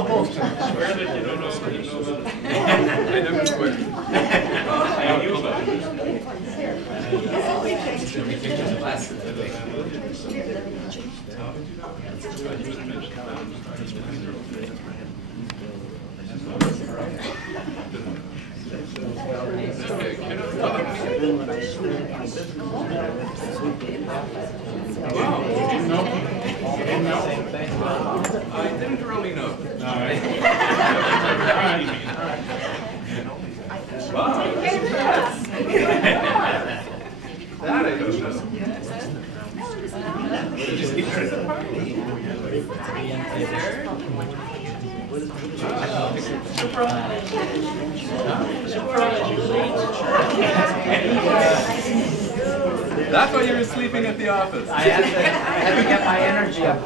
Swear that you don't know what you know about it. I never swear. I knew about it. Wow, you didn't know? You didn't know? I didn't really know. All right. Wow. That I don't know. Just keep trying to party. That's why you were sleeping at the office. I had to get my energy up.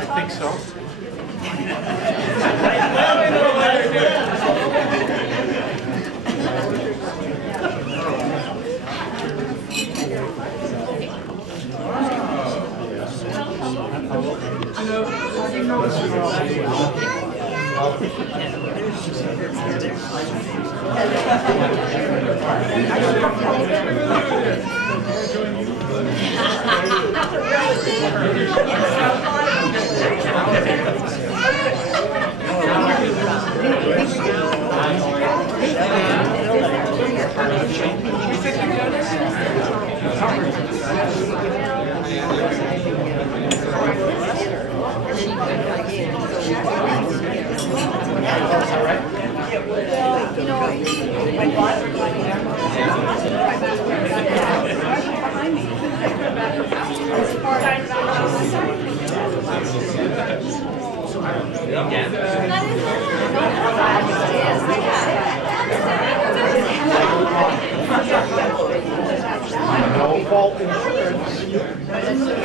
I think so. No fault insurance.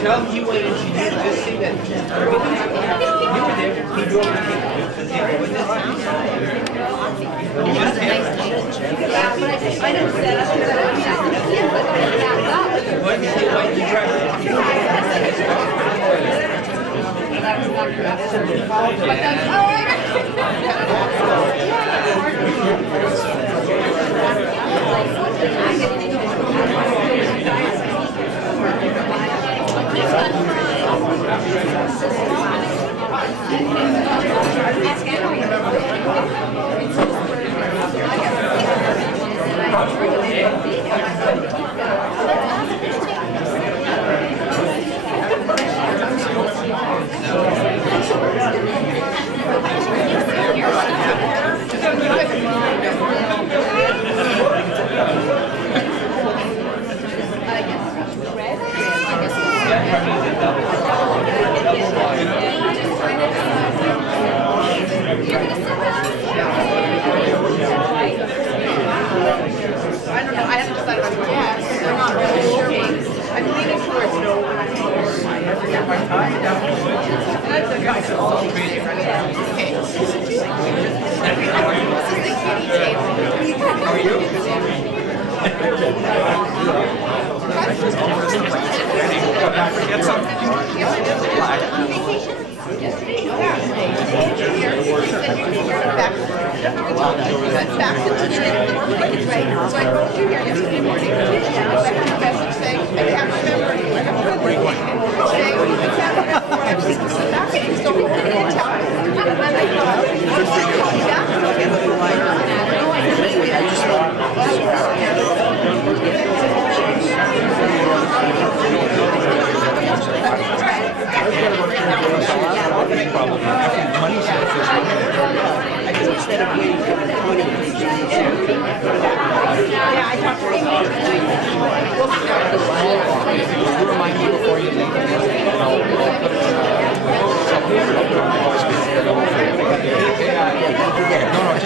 Tell him he waited and she did just see that. You were there. He drove the table with us. What did you like? You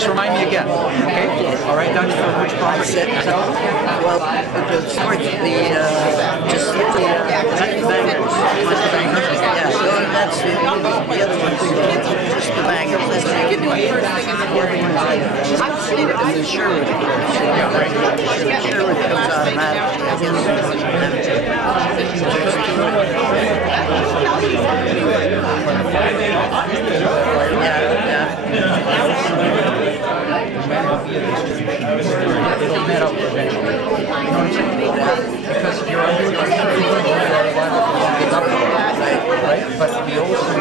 just remind me again, okay? All right, Dutch, for which property? Well, the sports, just the bangers. Yeah, so that's the other one. Just the bangers. That's the other one. And the Sherwood, of course. Yeah, right. Sherwood comes automatically. It'll net out eventually. You know what I'm saying? Because you're under the right? But the old for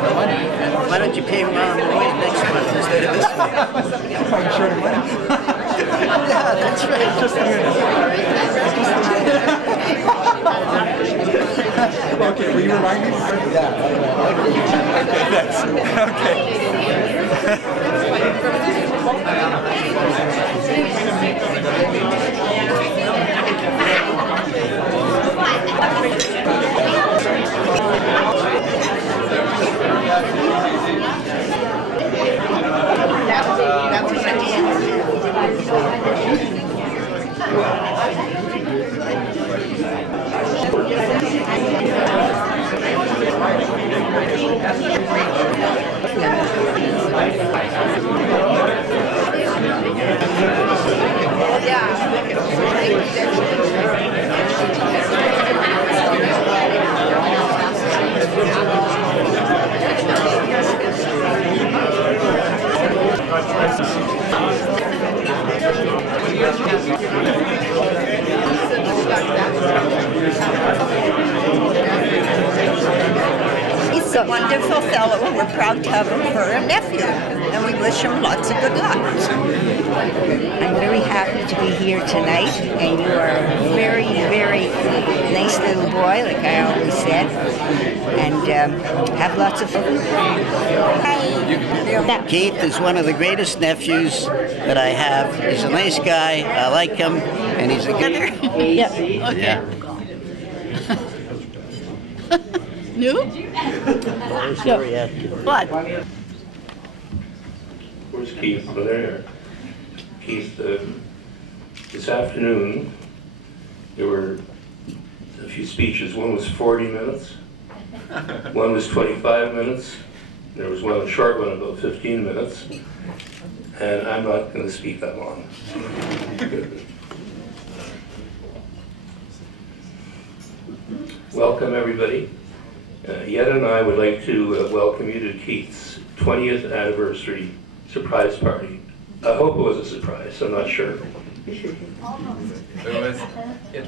the money. Why don't you pay him around the way next month instead of this one? Are you short of money? Yeah, that's right. Just a minute. Okay, will you remind me? Yeah. Okay, thanks. Okay. That's what I He's a wonderful fellow. We're proud to have him for a nephew, and we wish him lots of good luck. I'm very happy to be here tonight, and you are a very, very nice little boy, like I always said, and have lots of fun. Keith is one of the greatest nephews that I have. He's a nice guy. I like him, and he's a good. Yep. Yeah. No? What? Where's Keith? Oh, there. Keith, this afternoon, there were a few speeches. One was 40 minutes. One was 25 minutes. There was one, a short one, about 15 minutes. And I'm not going to speak that long. Welcome, everybody. Yed and I would like to welcome you to Keith's 20th anniversary surprise party. I hope it was a surprise, I'm not sure. It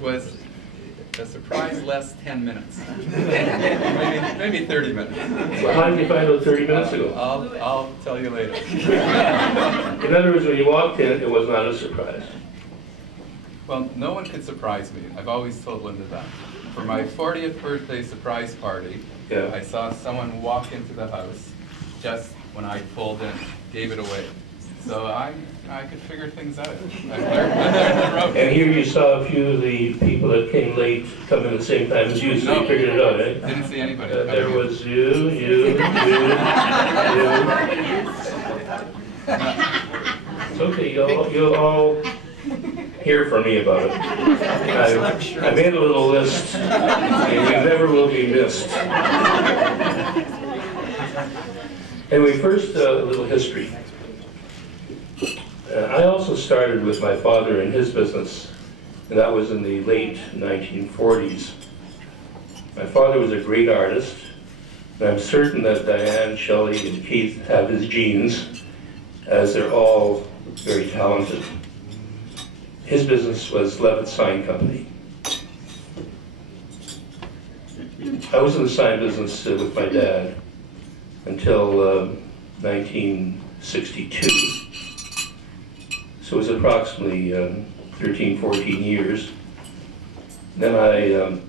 was a surprise less 10 minutes. maybe 30 minutes. Well, how did you find out 30 minutes ago? I'll tell you later. In other words, when you walked in, it was not a surprise. Well, no one could surprise me. I've always told Linda that. For my 40th birthday surprise party, Yeah. I saw someone walk into the house just when I pulled in, gave it away. So I could figure things out. I learned the ropes. And here you saw a few of the people that came late come in at the same time as you, so you figured it out, eh? Didn't see anybody. There was you. It's okay, you'll all hear from me about it. I made a little list, and you never will be missed. Anyway, first, a little history. I also started with my father in his business, and that was in the late 1940s. My father was a great artist, and I'm certain that Diane, Shelley, and Keith have his genes, as they're all very talented. His business was Levitt Sign Company. I was in the sign business with my dad until 1962. So it was approximately 13, 14 years. Then I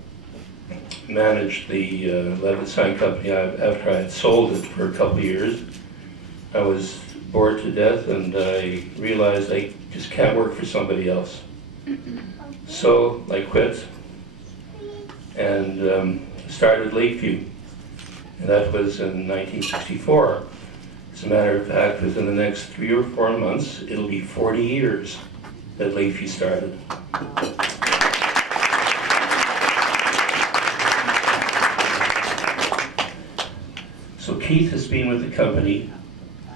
managed the Levitt Sign Company after I had sold it for a couple of years. I was bored to death, and I realized I just can't work for somebody else. So I quit and started Lakeview. and that was in 1964. As a matter of fact, within the next 3 or 4 months, it'll be 40 years that Lakeview started. So Keith has been with the company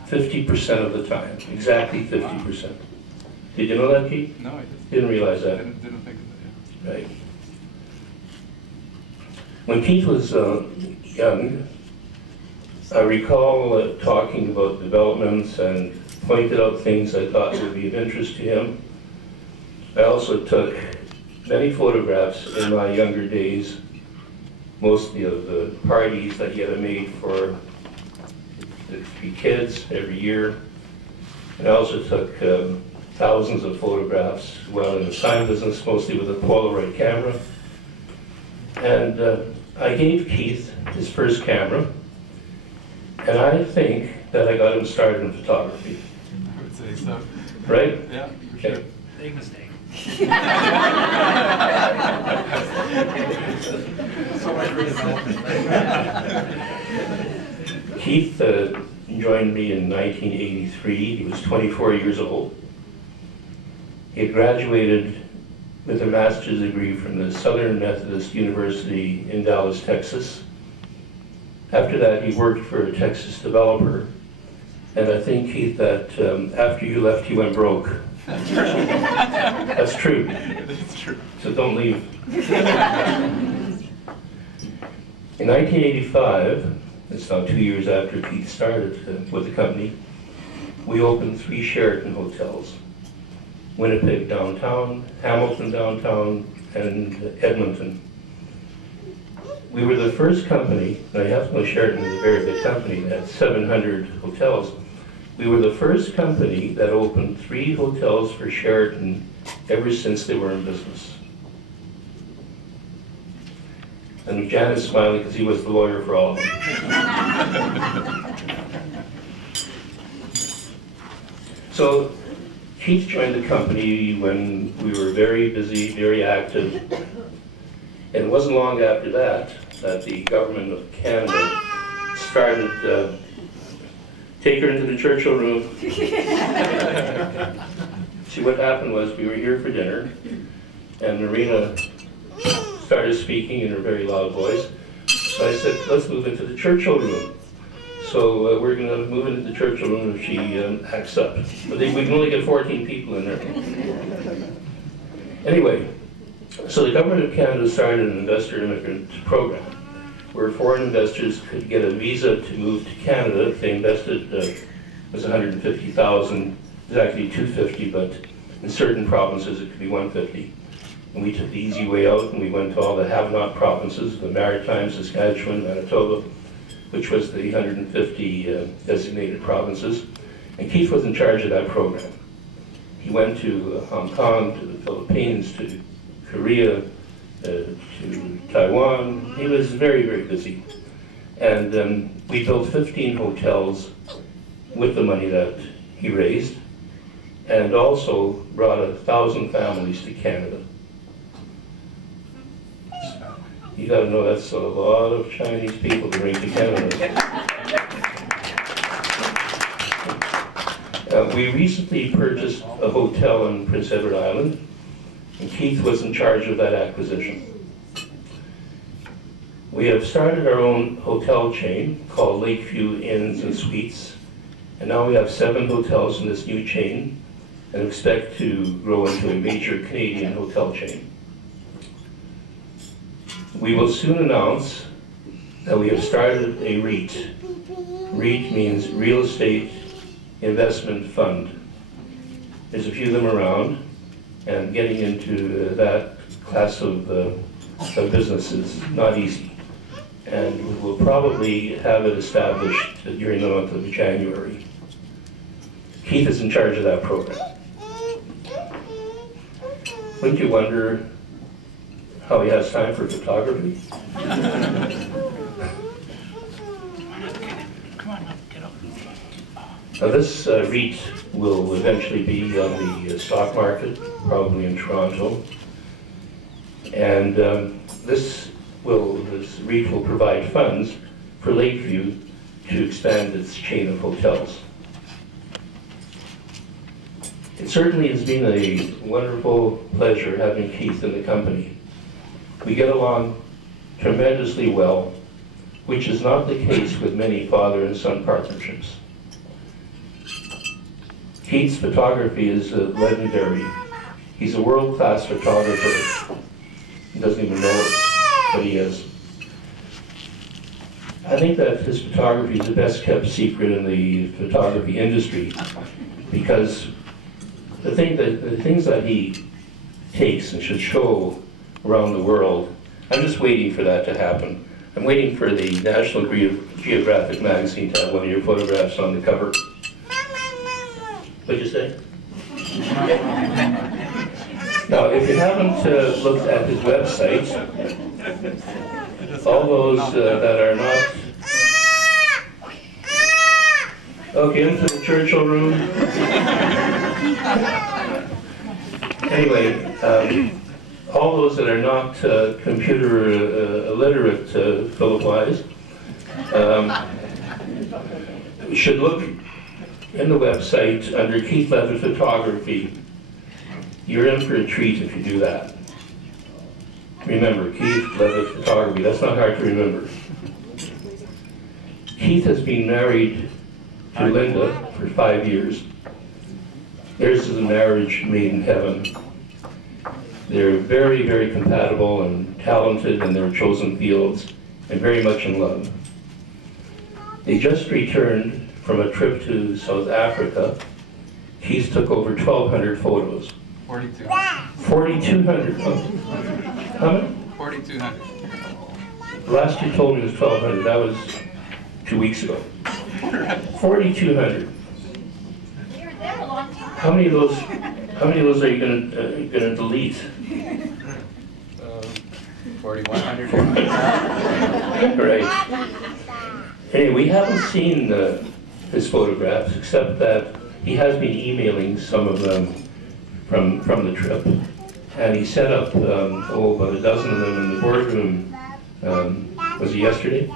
50% of the time, exactly 50%. Did you know that, Keith? No, I just Didn't realize that. didn't think of that. Right. When Keith was young, I recall talking about developments and pointed out things I thought would be of interest to him. I also took many photographs in my younger days, mostly of the parties that he had made for the 3 kids every year. And I also took thousands of photographs while in the sign business, mostly with a Polaroid camera. And I gave Keith his first camera, and I think that I got him started in photography. I would say so. Right? Yeah, for sure. Okay. Big mistake. So much redevelopment. Keith joined me in 1983. He was 24 years old. He had graduated with a master's degree from the Southern Methodist University in Dallas, Texas. After that, he worked for a Texas developer. And I think, Keith, that after you left, he went broke. That's true. That's true. So don't leave. In 1985, it's now 2 years after Keith started with the company, we opened 3 Sheraton hotels. Winnipeg downtown, Hamilton downtown, and Edmonton. We were the first company, and I have to know Sheraton is a very big company, that had 700 hotels. We were the first company that opened 3 hotels for Sheraton ever since they were in business. And Jan is smiling because he was the lawyer for all of them. So Keith joined the company when we were very busy, very active. And it wasn't long after that that the government of Canada started take her into the Churchill room. See, what happened was we were here for dinner, and Marina started speaking in her very loud voice. So I said, let's move into the Churchill room. So we're going to move into the Churchill room if she acts up. But we can only get 14 people in there. Anyway, so the government of Canada started an investor immigrant program where foreign investors could get a visa to move to Canada if they invested, it was $150,000, it was actually $250,000, but in certain provinces it could be $150,000. And we took the easy way out and we went to all the have-not provinces, the Maritimes, Saskatchewan, Manitoba, which was the 150 designated provinces. And Keith was in charge of that program. He went to Hong Kong, to the Philippines, to Korea, to Taiwan. He was very, very busy. And we built 15 hotels with the money that he raised, and also brought 1,000 families to Canada. You gotta know that's a lot of Chinese people to bring to Canada. We recently purchased a hotel in Prince Edward Island, and Keith was in charge of that acquisition. We have started our own hotel chain called Lakeview Inns and Suites, and now we have 7 hotels in this new chain and expect to grow into a major Canadian hotel chain. We will soon announce that we have started a REIT. REIT means Real Estate Investment Fund. There's a few of them around, and getting into that class of business is not easy. And we'll probably have it established during the month of January. Keith is in charge of that program. Wouldn't you wonder how he has time for photography? Now this REIT will eventually be on the stock market, probably in Toronto. And this REIT will provide funds for Lakeview to expand its chain of hotels. It certainly has been a wonderful pleasure having Keith in the company. We get along tremendously well, which is not the case with many father and son partnerships. Keith's photography is legendary. He's a world-class photographer. He doesn't even know it, but he is. I think that his photography is the best kept secret in the photography industry, because the things that he takes and should show around the world, I'm just waiting for that to happen. I'm waiting for the National Geographic magazine to have one of your photographs on the cover. What'd you say? Now, if you haven't looked at his website, all those that are not... Okay, into the Churchill room. Anyway, all those that are not computer illiterate, Philip-wise, should look in the website under Keith Levitt Photography. You're in for a treat if you do that. Remember, Keith Levitt Photography, that's not hard to remember. Keith has been married to Linda for 5 years. Theirs is a marriage made in heaven. They're very, very compatible and talented in their chosen fields and very much in love. They just returned from a trip to South Africa. Keith took over 1,200 photos. 4,200. 4,200. How many? 4,200. The last you told me was 1,200. That was 2 weeks ago. 4,200. How many of those are you going to delete? 4,100. Right. Anyway, we haven't seen his photographs, except that he has been emailing some of them from the trip. And he set up about a dozen of them in the boardroom, was it yesterday?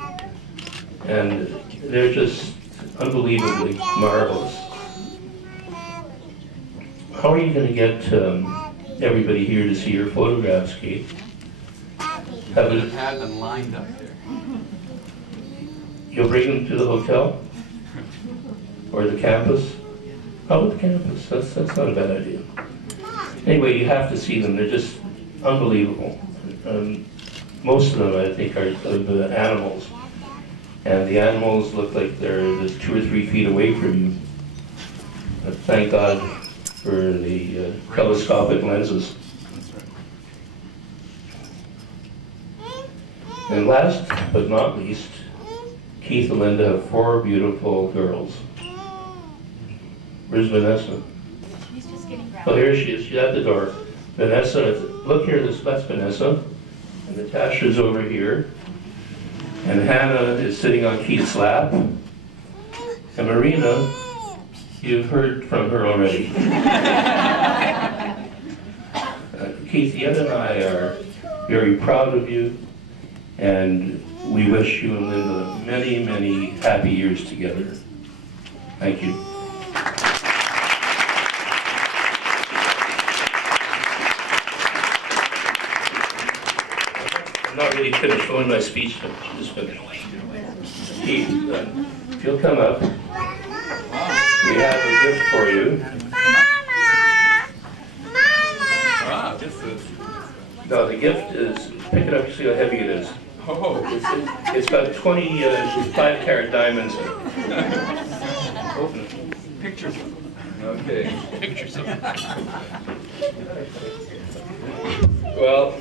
And they're just unbelievably marvelous. How are you going to get everybody here to see your photographs, Keith? I would have had them lined up there. You'll bring them to the hotel? Or the campus? How about the campus? That's not a bad idea. Anyway, you have to see them. They're just unbelievable. Most of them, I think, are the animals. And the animals look like they're just 2 or 3 feet away from you. But thank God for the telescopic lenses. And last but not least, Keith and Linda have 4 beautiful girls. Where's Vanessa? Oh, here she is. She's at the door. Vanessa, look here, that's Vanessa. And Natasha's over here. And Hannah is sitting on Keith's lap. And Marina, you've heard from her already. Keith, Ed and I are very proud of you. And we wish you and Linda many, many happy years together. Thank you. I'm not really finished showing my speech, but just finished. Keith, if you'll come up, we have a gift for you. Wow, this is... No, the gift is, pick it up, see how heavy it is. Oh, It's got 25-carat diamonds in it. Open it. pictures of them. Okay. Pictures of it. Well,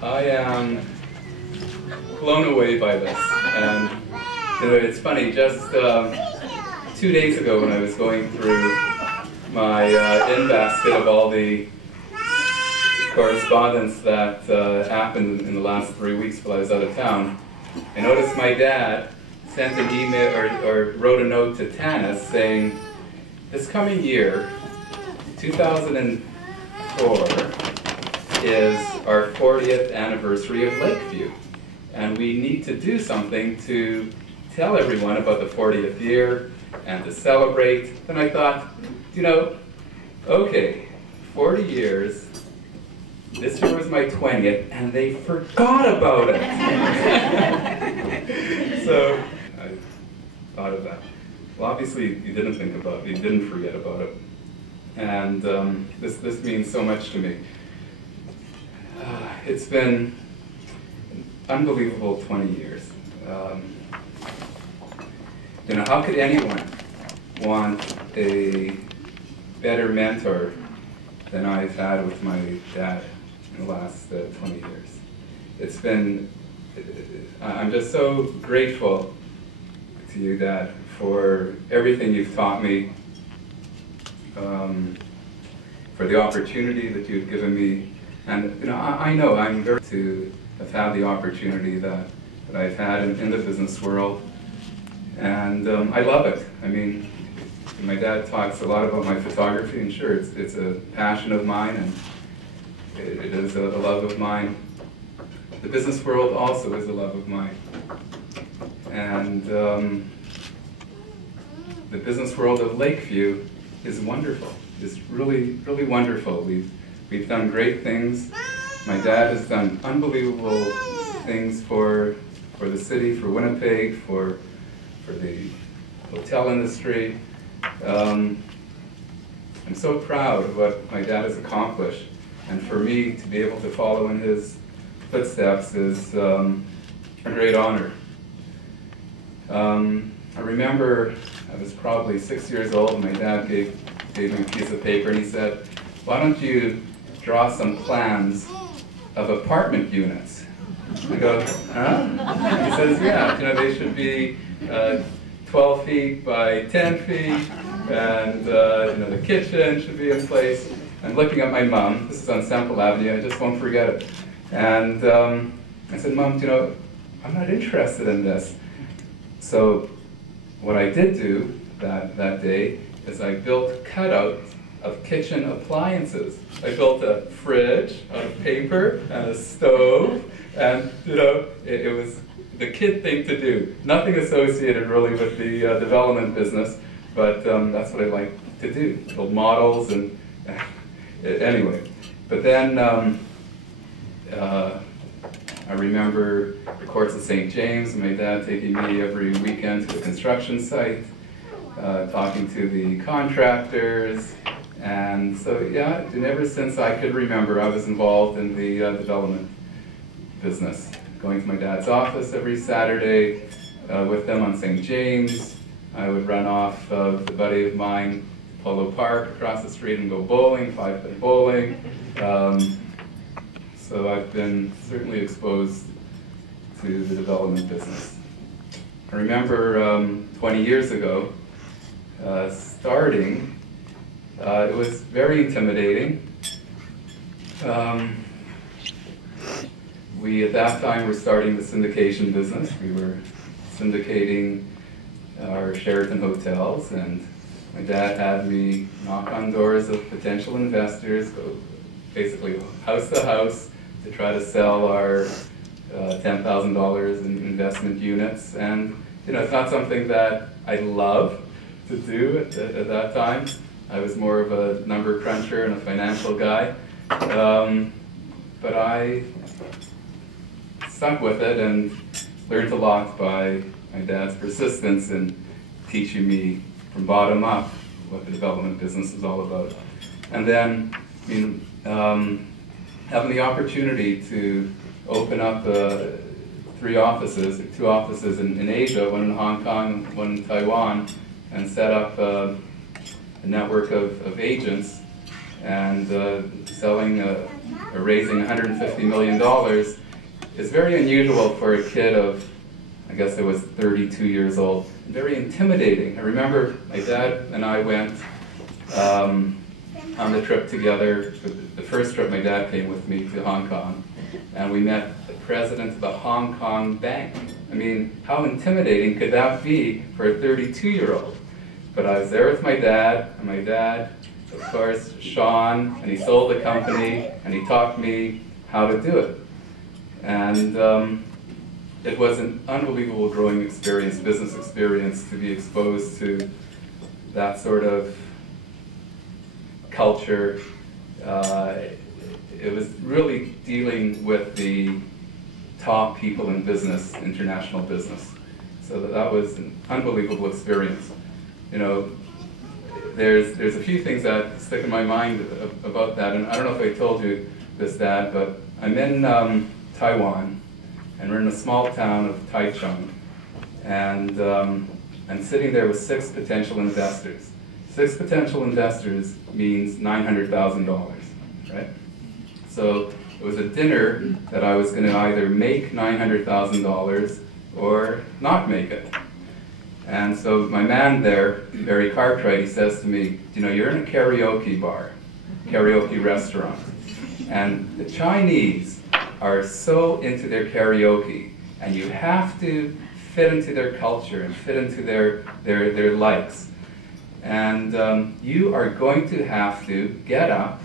I am blown away by this. And you know, it's funny, just 2 days ago when I was going through my in-basket of all the correspondence that happened in the last 3 weeks while I was out of town, I noticed my dad sent an email or wrote a note to Tanis saying, this coming year, 2004, is our 40th anniversary of Lakeview. and we need to do something to tell everyone about the 40th year and to celebrate. And I thought, you know, okay, 40 years, this year was my 20th, and they forgot about it. So I thought of that. Well, obviously, you didn't think about it, you didn't forget about it. And this means so much to me. It's been an unbelievable 20 years. You know, how could anyone want a better mentor than I've had with my dad in the last 20 years? It's been, I'm just so grateful to you, Dad, for everything you've taught me, for the opportunity that you've given me. And you know, I know I'm very to have had the opportunity that I've had in the business world. And I love it. I mean, my dad talks a lot about my photography, and sure, it's a passion of mine, and it is a love of mine. The business world also is a love of mine. And the business world of Lakeview is wonderful. It's really, really wonderful. We've done great things. My dad has done unbelievable things for the city, for Winnipeg, for the hotel industry. I'm so proud of what my dad has accomplished, and for me to be able to follow in his footsteps is a great honor. I remember I was probably 6 years old, and my dad gave me a piece of paper, and he said, "Why don't you draw some plans of apartment units?" I go, "Huh?" He says, "Yeah, you know, they should be 12 feet by 10 feet, and you know, the kitchen should be in place." I'm looking at my mom. This is on Sample Avenue. I just won't forget it. And I said, "Mom, you know, I'm not interested in this." So what I did do that day is I built cutouts of kitchen appliances. I built a fridge out of paper and a stove, and you know, it was the kid thing to do. Nothing associated really with the development business, but that's what I like to do, build models and anyway. But then I remember the courts of St. James, and my dad taking me every weekend to the construction site, talking to the contractors, and so yeah, and ever since I could remember, I was involved in the development business. Going to my dad's office every Saturday with them on St. James. I would run off with a buddy of mine, Polo Park, across the street, and go bowling, 5-pin bowling. So I've been certainly exposed to the development business. I remember 20 years ago, starting, it was very intimidating. We, at that time, were starting the syndication business. We were syndicating our Sheraton hotels, and my dad had me knock on doors of potential investors, go basically house to house to try to sell our $10,000 in investment units. And you know, it's not something that I love to do at that time. I was more of a number cruncher and a financial guy. But I stuck with it and learned a lot by my dad's persistence in teaching me from bottom up what the development business is all about. And then, I mean, having the opportunity to open up 2 offices in Asia, one in Hong Kong, one in Taiwan, and set up a network of agents, and selling or raising $150 million is very unusual for a kid of, I guess I was 32 years old. Very intimidating. I remember my dad and I went on the trip together. The first trip, my dad came with me to Hong Kong, and we met the president of the Hong Kong Bank. I mean, how intimidating could that be for a 32-year-old? But I was there with my dad, and my dad, of course, Sean, and he sold the company, and he taught me how to do it. And it was an unbelievable growing experience, business experience, to be exposed to that sort of culture. It was really dealing with the top people in business, international business. So that was an unbelievable experience. You know, there's a few things that stick in my mind about that, and I don't know if I told you this, Dad, but I'm in Taiwan, and we're in a small town of Taichung, and I'm sitting there with 6 potential investors. 6 potential investors means $900,000, right? So it was a dinner that I was going to either make $900,000 or not make it. And so my man there, Barry Cartwright, he says to me, you know, you're in a karaoke bar, karaoke restaurant, and the Chinese are so into their karaoke, and you have to fit into their culture and fit into their likes. And you are going to have to get up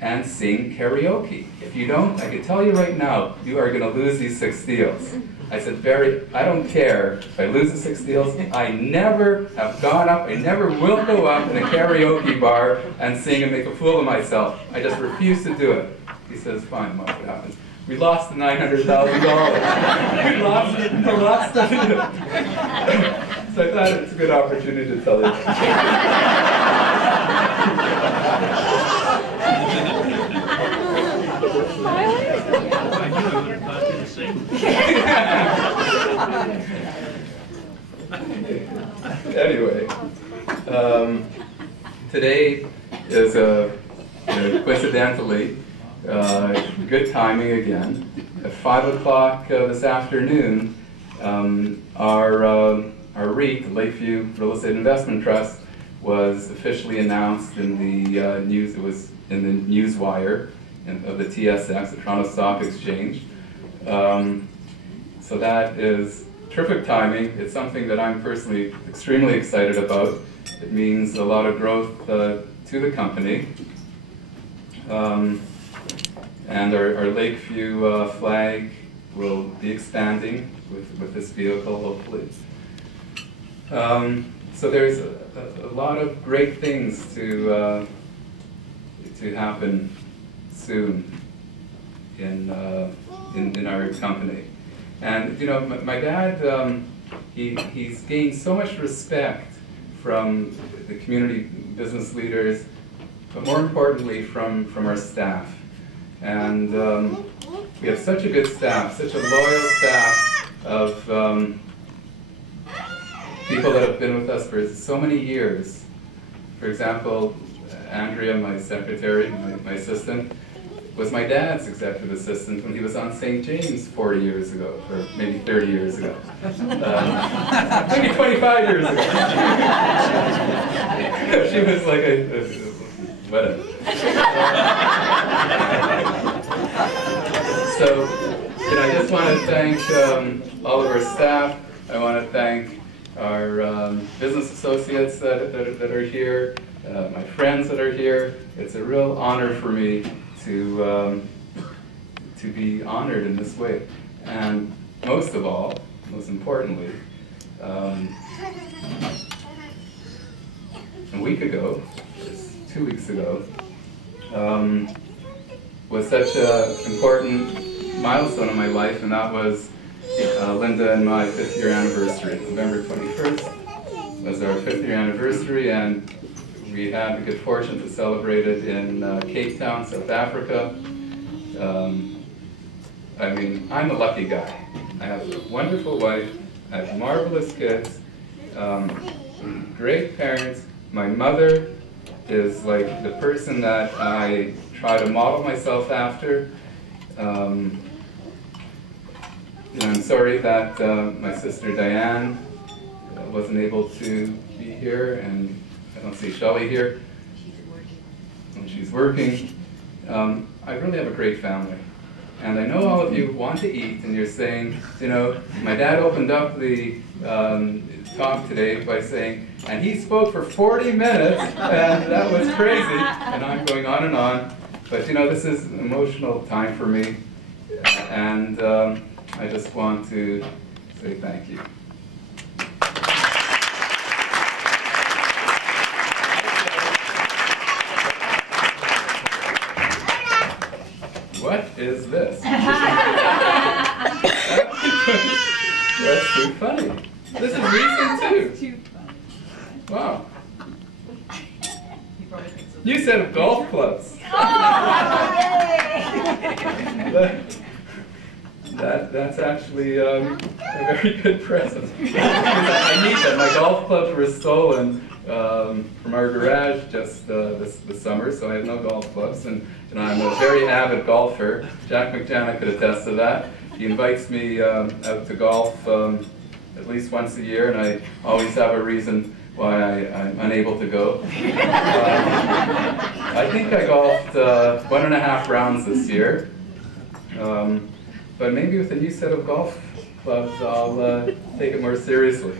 and sing karaoke. If you don't, I can tell you right now, you are going to lose these 6 deals. I said, Barry, I don't care if I lose the 6 deals. I never have gone up, I never will go up in a karaoke bar and sing and make a fool of myself. I just refuse to do it. He says, fine, watch what happens. We lost the $900,000. We lost it, we lost it. So I thought it's a good opportunity to tell you. Anyway, today is coincidentally good timing again. At 5 o'clock this afternoon, our REIT, the Lakeview Real Estate Investment Trust, was officially announced in the news. It was in the newswire of the TSX, the Toronto Stock Exchange. So that is terrific timing. It's something that I'm personally extremely excited about. It means a lot of growth to the company. And our Lakeview flag will be expanding with this vehicle, hopefully. So there's a lot of great things to happen soon in our company. And you know, my dad, he's gained so much respect from the community business leaders, but more importantly from our staff. And we have such a good staff, such a loyal staff of people that have been with us for so many years. For example, Andrea, my secretary, my assistant, was my dad's executive assistant when he was on St. James 40 years ago, or maybe 30 years ago. Maybe 25 years ago. She was like whatever. So, you know, I just want to thank all of our staff. I want to thank our business associates that are here, my friends that are here. It's a real honor for me to be honored in this way. And most of all, most importantly, a week ago, 2 weeks ago, was such an important milestone in my life, and that was Linda and my 5th year anniversary. November 21st was our 5th year anniversary, and we had the good fortune to celebrate it in Cape Town, South Africa. I mean, I'm a lucky guy. I have a wonderful wife, I have marvelous kids, great parents. My mother is like the person that I try to model myself after. I'm sorry that my sister Diane wasn't able to be here, and I don't see Shelley here. She's working. I really have a great family. And I know all of you want to eat, and you're saying, you know, my dad opened up the talk today by saying, and he spoke for 40 minutes, and that was crazy. And I'm going on and on. But you know, this is an emotional time for me. And I just want to say thank you. What is this? That's too funny. This is recent too. Wow. New set of golf clubs. That's actually a very good present. I need them. My golf clubs were stolen from our garage just this summer, so I have no golf clubs. And I'm a very avid golfer. Jack McJana could attest to that. He invites me out to golf at least once a year, and I always have a reason why I'm unable to go. I think I golfed 1.5 rounds this year. But maybe with a new set of golf clubs, I'll take it more seriously.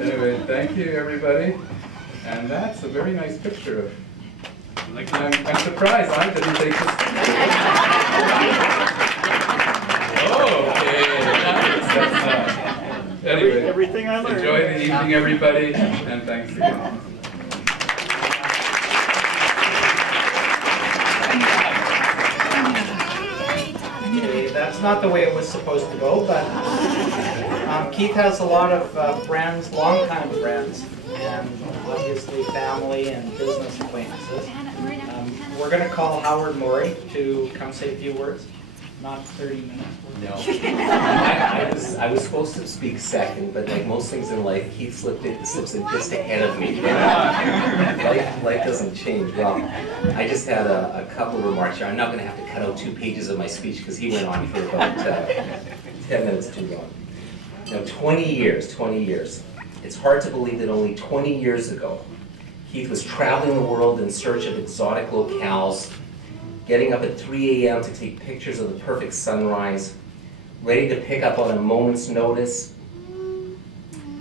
Anyway, thank you, everybody. And that's a very nice picture of. I'm surprised I didn't take this. Oh, okay. That's anyway, everything I learned. Enjoy the evening, everybody, and thanks again. That's not the way it was supposed to go, but Keith has a lot of friends, longtime friends, and obviously family and business acquaintances. We're going to call Howard Morey to come say a few words. Not 30 minutes. No. I was supposed to speak second, but like most things in life, Keith slips in just ahead of me. Life doesn't change. Well, I just had a couple of remarks here. I'm not going to have to cut out 2 pages of my speech because he went on for about 10 minutes too long. Now, 20 years. It's hard to believe that only 20 years ago, Keith was traveling the world in search of exotic locales, getting up at 3 a.m. to take pictures of the perfect sunrise, ready to pick up on a moment's notice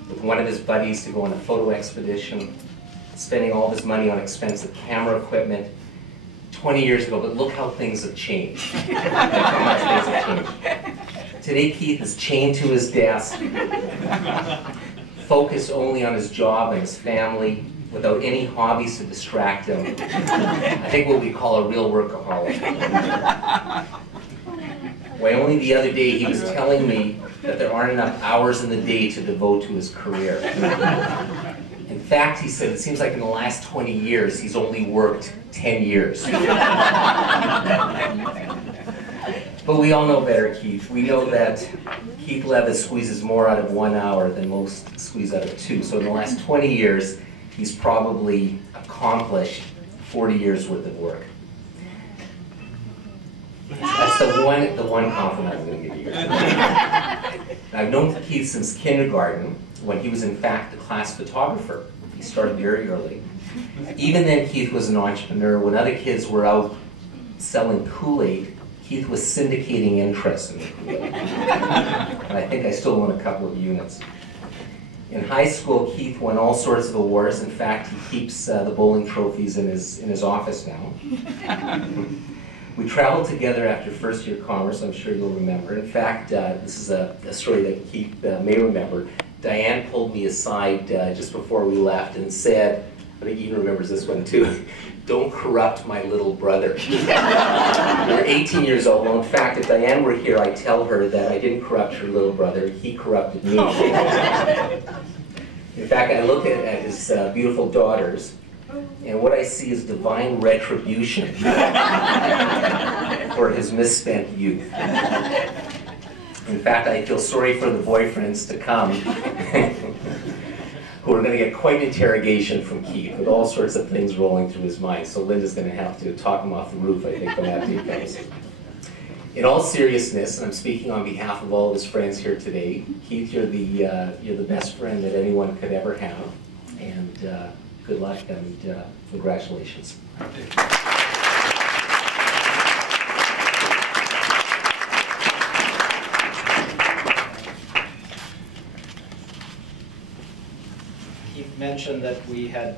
with one of his buddies to go on a photo expedition, spending all his money on expensive camera equipment. 20 years ago, but look how things have changed. Look how much things have changed. Today, Keith is chained to his desk, focused only on his job and his family, without any hobbies to distract him. I think what we call a real workaholic. Why, only the other day he was telling me that there aren't enough hours in the day to devote to his career. In fact, he said, it seems like in the last 20 years, he's only worked 10 years. But we all know better, Keith. We know that Keith Levitt squeezes more out of 1 hour than most squeeze out of 2. So in the last 20 years, he's probably accomplished 40 years worth of work. That's the one compliment I'm going to give you. I've known Keith since kindergarten, when he was in fact a class photographer. He started very early. Even then, Keith was an entrepreneur. When other kids were out selling Kool-Aid, Keith was syndicating interest in the Kool-Aid. And I think I still own a couple of units. In high school, Keith won all sorts of awards. In fact, he keeps the bowling trophies in his office now. We traveled together after first year commerce, I'm sure you'll remember. In fact, this is a story that Keith may remember. Diane pulled me aside just before we left and said, I think Ian remembers this one too, "Don't corrupt my little brother." We're 18 years old. Well, in fact, if Diane were here, I'd tell her that I didn't corrupt her little brother, he corrupted me. In fact, I look at his beautiful daughters, and what I see is divine retribution for his misspent youth. In fact, I feel sorry for the boyfriends to come who are going to get quite an interrogation from Keith with all sorts of things rolling through his mind. So Linda's going to have to talk him off the roof, I think, when that day comes. In all seriousness, and I'm speaking on behalf of all of his friends here today, Keith, you're the best friend that anyone could ever have. And good luck and congratulations. He mentioned that we had,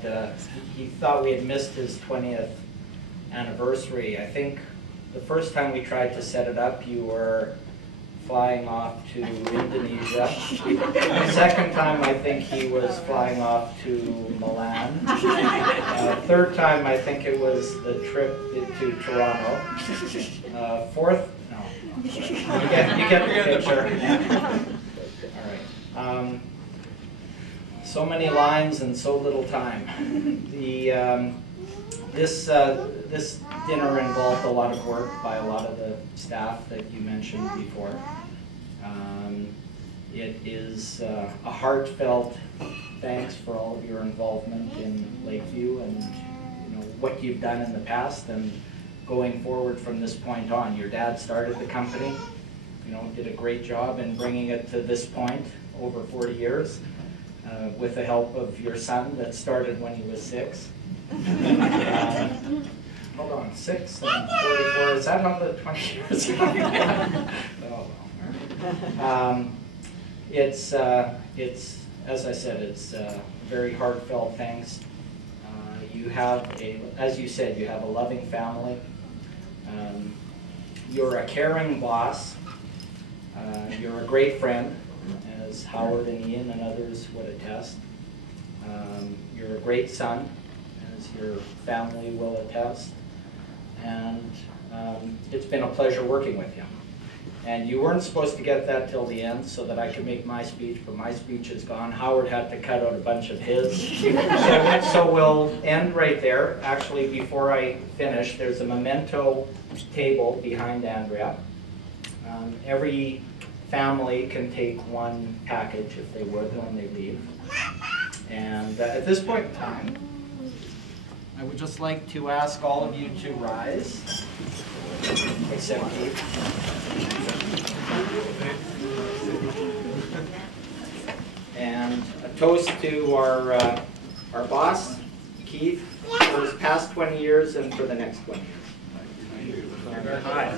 he thought we had missed his 20th anniversary. I think the first time we tried to set it up, you were flying off to Indonesia. The second time I think he was flying off to Milan. Third time I think it was the trip to Toronto. Fourth, no. You get the picture. All right. So many lines and so little time. This dinner involved a lot of work by a lot of the staff that you mentioned before. It is a heartfelt thanks for all of your involvement in Lakeview and what you've done in the past and going forward from this point on. Your dad started the company, did a great job in bringing it to this point over 40 years with the help of your son that started when he was 6. Hold on, 6 and 44, is that on the 20 years? Oh, well. It's, as I said, it's very heartfelt thanks. You have as you said, you have a loving family. You're a caring boss. You're a great friend, as Howard and Ian and others would attest. You're a great son, as your family will attest. And it's been a pleasure working with you. And you weren't supposed to get that till the end so that I could make my speech, but my speech is gone. Howard had to cut out a bunch of his. So we'll end right there. Actually, before I finish, there's a memento table behind Andrea. Every family can take one package if they would when they leave. And at this point in time, I would just like to ask all of you to rise, except Keith. And a toast to our boss, Keith, for his past 20 years and for the next 20 years. Hi.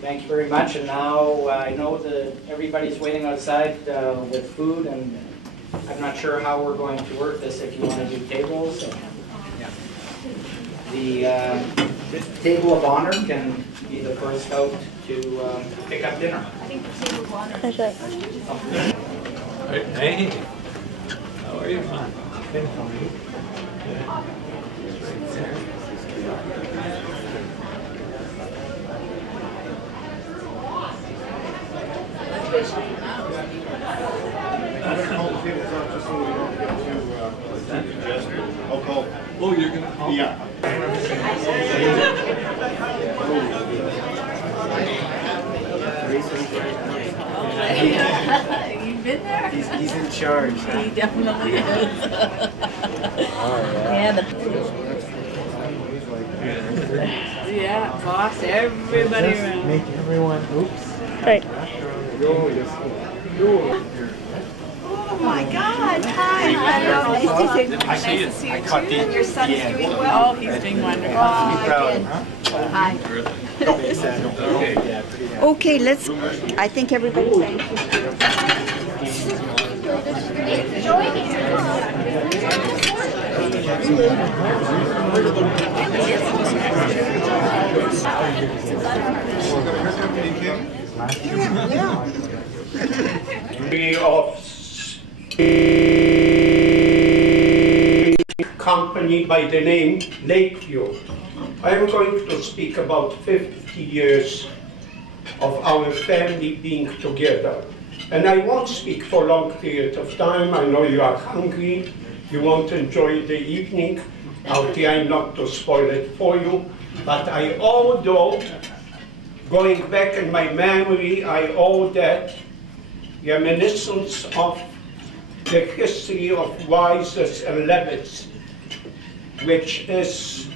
Thank you very much. And now I know that everybody's waiting outside with food, and I'm not sure how we're going to work this. If you want to do tables, the table of honor can be the first out to pick up dinner. I think the table of honor. Hey, how are you? Oh, you're gonna call? Yeah. You've been there? He's in charge. He definitely is. Yeah, boss, everybody around. Make everyone, oops. Right. Oh my God! Hi. Hello. Nice to see you. Nice to see you too. And your son's doing well. Oh, he's doing wonderful. Hi. Okay, let's, I think everybody's ready. Of company by the name Lakeview. I am going to speak about 50 years of our family being together. And I won't speak for a long period of time. I know you are hungry, you won't enjoy the evening. I'll try not to spoil it for you. But I owe, though, going back in my memory, I owe that reminiscence of the history of Wises and Levitt's, which is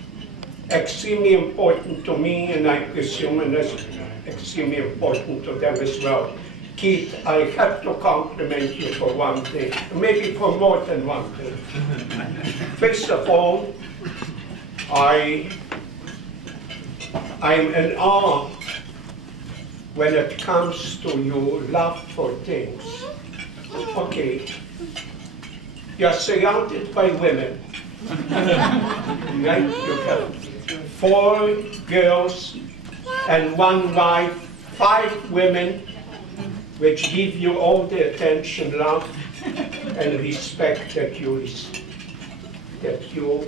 extremely important to me, and I presume it is extremely important to them as well. Keith, I have to compliment you for one thing, maybe for more than one thing. First of all, I'm in awe when it comes to your love for things. Okay, you're surrounded by women, right? You have 4 girls and 1 wife, 5 women, which give you all the attention, love, and respect that you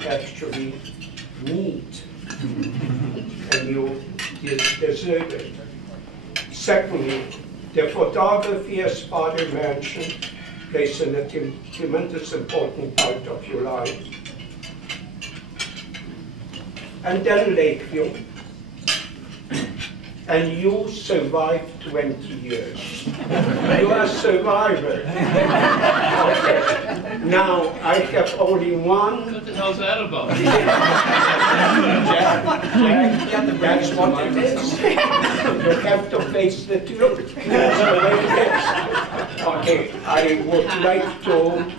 actually need, and you deserve it. Secondly, the photography, as Father mentioned, plays a tremendous important part of your life. And then Lakeview. And you survived 20 years. You are a survivor. Okay. Now, I have only one. What the hell's that about? Jack, that's what it is. You have to face the truth. That's the way it is. Okay, I would like to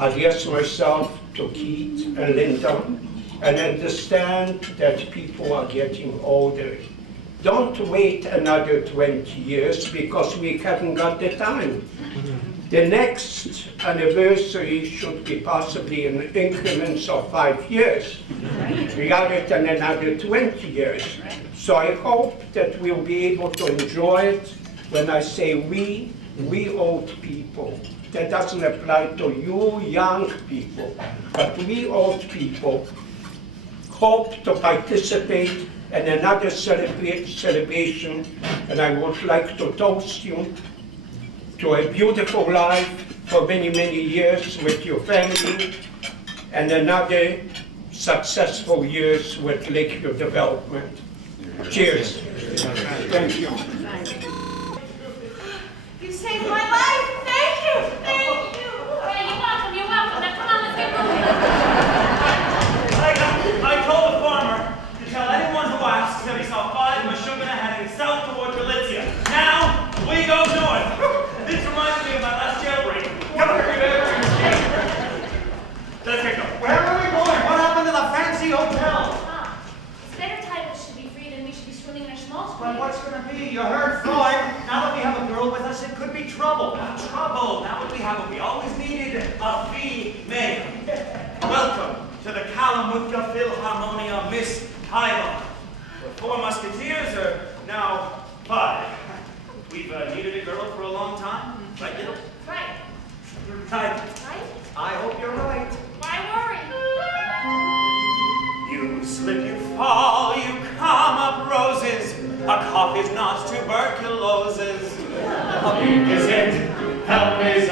address myself to Keith and Linda, and understand that people are getting older. Don't wait another 20 years because we haven't got the time. The next anniversary should be possibly in increments of 5 years, rather than another 20 years. So I hope that we'll be able to enjoy it. When I say we old people, that doesn't apply to you young people, but we old people hope to participate in another celebration, and I would like to toast you to a beautiful life for many, many years with your family, and another successful years with Lakeview Development. Cheers. Thank you. You saved my life. Thank you. Thank you. Yeah, you're welcome. You're welcome. Now come on, let's get moving. I told the farmer to tell anyone who asks that he saw 5 Meshuggah heading south toward Galicia. Now, we go north. This reminds me of my last jailbreak. Come on, let's get going. Where are we going? What happened to the fancy hotel? It's better titles should be free than we should be swimming in a small stream. Well, what's going to be? You heard Floyd. Now that we have a girl with us, it could be trouble. Trouble. Now that we have it, we always needed a female. Welcome to the Kalamutha Philharmonia Miss Title. The 4 musketeers are now 5. We've needed a girl for a long time, right, Gil? Right. Right. Right? I hope you're right. Why worry? You slip, you fall, you come up roses. A cough is not tuberculosis. A pink is it, help is